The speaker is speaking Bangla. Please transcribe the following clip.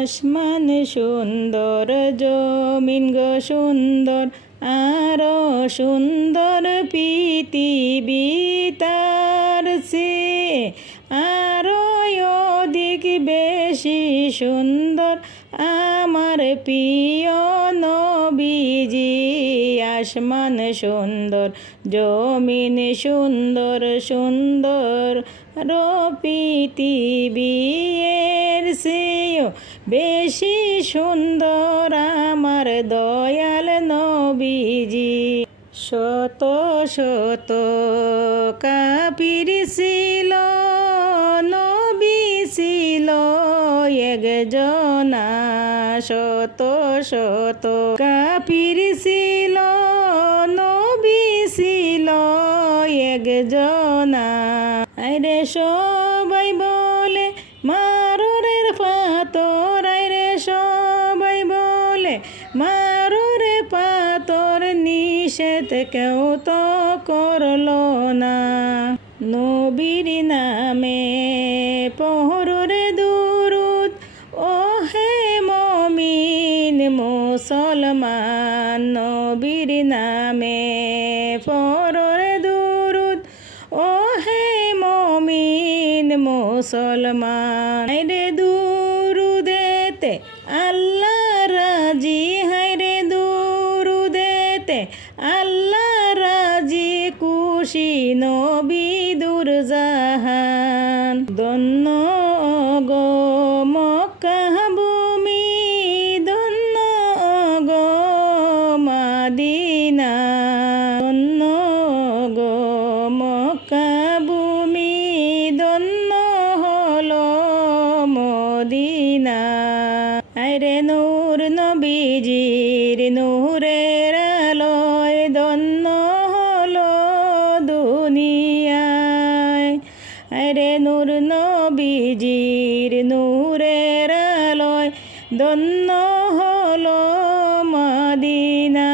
আসমান সুন্দর জমিন গো সুন্দর আরো সুন্দর পৃথিবী তার সে আরো অধিক বেশি সুন্দর আমার প্রিয় নবীজি। আসমান সুন্দর জমিন সুন্দর সুন্দর পৃথিবী এর চেয়েও বেশি সুন্দর আমার দয়াল নবীজি। শত শত কাফির ছিল নবী ছিল একজনা। শত শত কাফির ছিল নবী ছিল একজনা। আরে সবাই বলে মারুরের পাথর, আরে সবাই বলে মারুরে পাথর, নিষেধ কেউ তো করলো না। নবীর নামে পড়রে দুরুদ ও হে মুমিন মুসলমান। নবীর নামে পড়রে দুরুদ ও হে মুমিন মুসলমান। হায়রে দুরুদেতে আল্লাহ রাজি, হায়রে দুরুদেতে আল্লাহ রাজি, খুশি নবী দুরজাহান। ধন্য গো মক্কা ভূমি, ধন্য গো মদিনা, ধন্য গো মক্কা ভূমি, ধন্য হলো মদিনা। আরে নূর নবীজির নূরের আলোয় ধন্য হলো দুনিয়ায়। আরে নূর নবীজির নূরের আলোয় ধন্য হলো মদিনা।